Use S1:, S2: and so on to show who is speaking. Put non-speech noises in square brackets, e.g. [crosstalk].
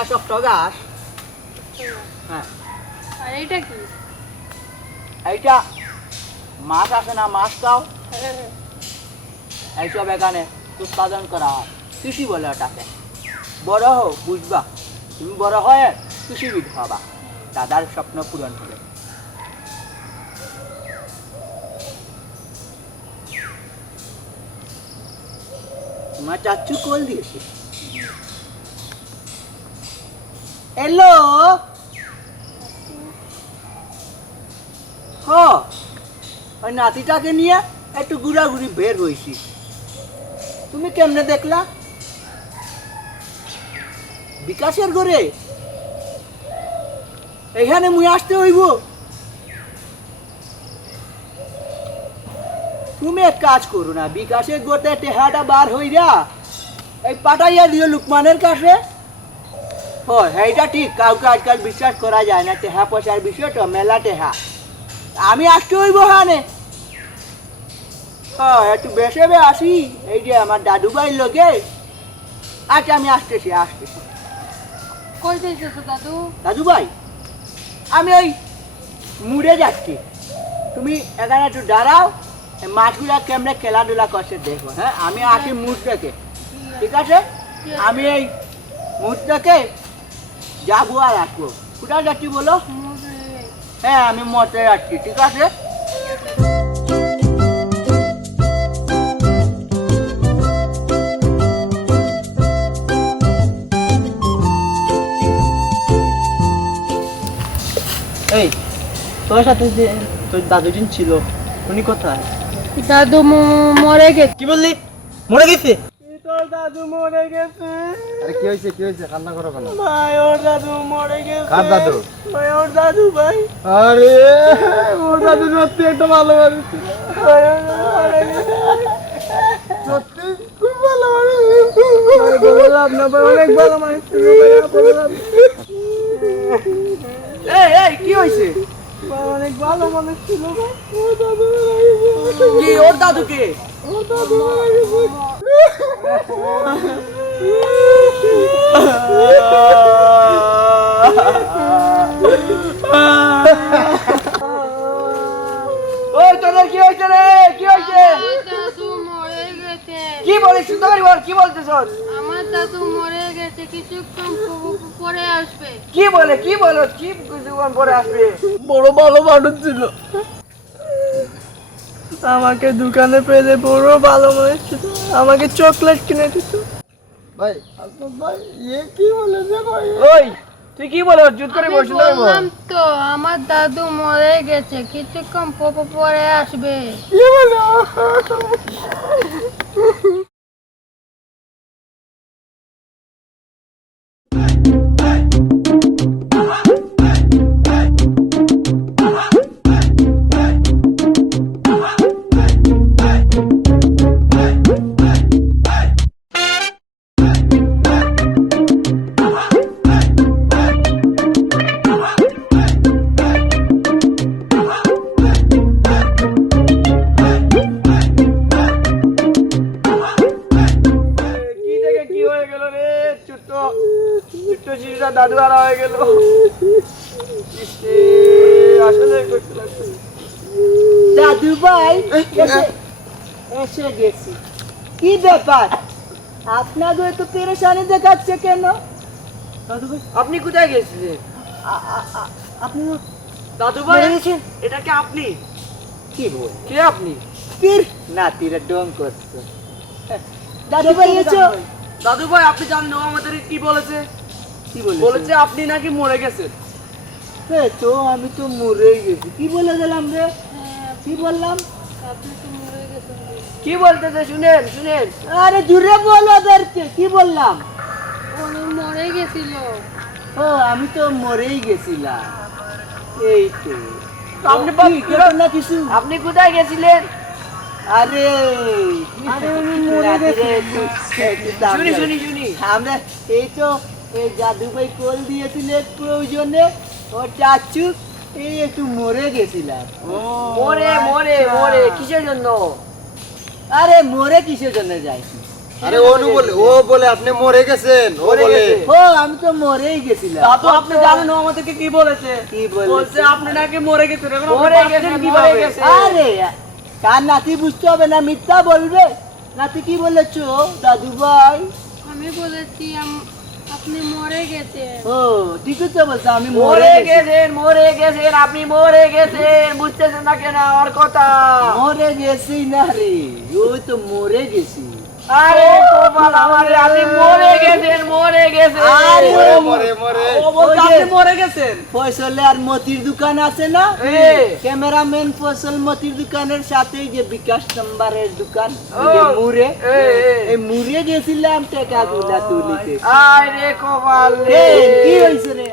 S1: এইটা
S2: গাছ হ্যাঁ।
S1: আর এইটা কি?
S2: এইটা মাছ আছে না মাছ খাও [laughs] এইসব এখানে উৎপাদন করা হয়। কৃষি বলে ওটাকে। বড় হোক বুঝবা। তুমি বড় হয়ে কৃষিবিদ হবা। দাদার স্বপ্ন পূরণ হবে। তোমার চাচু কল দিয়েছে। হ্যালো হ। ওই নাতিটাকে নিয়ে একটু ঘুরাঘুরি বের হয়েছি। তুমি কেমনে দেখলা? বিকাশের ঘরে? এখানে মুই আসতে হইব। তুমি এক কাজ করো না, বিকাশের গোতে টেহাটা বার হইরা এই পাঠাইয়া দিও লুকমানের কাছে। হয় এইটা ঠিক কাউকে আজকাল বিশ্বাস করা যায় না টেহা পয়সার বিষয় তো মেলা টেহা। আমি আসতে হইব হানে। হ্যাঁ একটু বেসে বে আসি এই যে আমার দাদু ভাইয়ের লোকে। আচ্ছা আমি আসতেছি আসতেছি।
S1: কই যাইতেছো দাদু?
S2: দাদু ভাই আমি ওই মুড়ে যাচ্ছি। তুমি এখানে একটু দাঁড়াও মাছগুলা কেমনে খেলাধুলা করছে দেখো হ্যাঁ? আমি আসি মুড থেকে। ঠিক আছে। আমি এই মুড থেকে যাব আর আসব কোথায় যাচ্ছি বলো? হ্যাঁ আমি মতে যাচ্ছি ঠিক আছে?
S3: এই তোর সাথে যে তোর দাদুজন ছিল উনি কোথায়?
S1: দাদু মরে গেছে।
S3: কি বললি? মরে গেছে?
S2: তোর দাদু মরে গেছে।
S4: আরে কি হয়েছে কি হয়েছে? কান্না করো কেন?
S2: ভাই ওর দাদু মরে গেছে।
S4: কার দাদু?
S2: ভাই ওর দাদু ভাই।
S4: আরে ওর দাদু সত্যি একটা ভালো মানুষ। সত্যি? খুব ভালো
S2: ভাই অনেক ভালো মানুষ এই এই কি হয়েছে? অনেক ভালো মানুষ ছিল ভাই। ওর দাদু কি ওর। ওই তোদের কি হয়েছে রে? কি হয়েছে?
S1: দাদু মরে গেছে
S2: কি বলিস শুনতে পারি বল কি বলতেছ
S1: আমার দাদু মরে গেছে কিছুক্ষণ পরে আসবে।
S2: কি বলে কি বলো কি কিছুক্ষণ পরে আসবে?
S3: বড় ভালো মানুষ ছিল। আমাকে দোকানে পেলে বড় ভালো মনে ছিল আমাকে চকলেট কিনে দিত।
S4: ভাই আসলাম ভাই ইয়ে কি বলে যে ভাই?
S2: ওই তুই কি বলে জুত করে
S1: বসে
S2: বল
S1: বললাম তো আমার দাদু মরে গেছে কিছুক্ষণ পরে আসবে।
S4: কি বলো?
S2: হয়ে গেল। আসলে দাদু ভাই এসে গেছি। কি ব্যাপার? আপনাদের তো পেরেশানি দেখাচ্ছে কেন? দাদু ভাই আপনি কোথায় গেছিলেন? আপনি দাদু ভাই এটা কি আপনি? কি বল কে আপনি? তীর নাতিরা ডং করছ। দাদু ভাই এসো। দাদু ভাই। আপনি জানেন ও আমাদের কি বলেছে? কি বলেছে? বলেছে আপনি নাকি মরে গেছেন। তো আমি তো মরেই গেছি। কি বলে গেলাম রে? কি বললাম?
S1: আপনি তো মরে গেছেন।
S2: কি বলতেছে? শুনেন শুনেন। আরে জুড়ে বল ওদেরকে কি বললাম?
S1: মরে গেছিল।
S2: ও আমি তো মরেই গেছিলাম। এই তো। আপনি না কিছু? আপনি কোথায় গেছিলেন? আরে আরে উনি মরে গেছিলেন শুনি শুনি শুনি। আমরা এই তো এই কোল দিয়েছিলেন প্রয়োজনে। ও চাচু এই একটু মরে গেছিলাম। মরে মরে মরে কিসের জন্য? আরে মরে কিসের জন্য যাইছি
S5: আরে অনু বলে ও বলে আপনি মরে গেছেন ও বলে।
S2: ও আমি তো মরেই গেছিলাম।
S6: দাদু আপনি জানেন ও আমাদেরকে কি বলেছে?
S2: কি বলেছে?
S6: বলছে আপনি নাকি মরে গেছেন এখন মরে গেছেন কীভাবে? গেছে
S2: আরে কার নাতি বুঝতে হবে না মিথ্যা বলবে। নাতি কি বলেছ দাদু ভাই
S1: আমি বলেছি আম- আপনি মরে গেছেন।
S2: ও ঠিকই তো বলছো আমি
S6: মরে গেছেন মরে গেছেন আপনি মরে গেছেন বুঝতেছেন না কেন আমার কথা?
S2: মরে গেছি না রে ওই তো মরে গেছি।
S6: আরে কপাল আমার আপনি মরে গেছেন মরে গেছেন।
S2: আরে
S5: মরে মরে মরে
S6: আপনি মরে গেছেন।
S2: ফয়সলে আর মতির দোকান আছে না? ক্যামেরাম্যান ফয়সল মতির দোকানের সাথেই যে বিকাশ নাম্বারের দোকান
S6: এ।
S2: এই গেছিলাম টাকা গুলা তুলিতে
S6: আরে কপাল
S2: কি হয়েছে রে?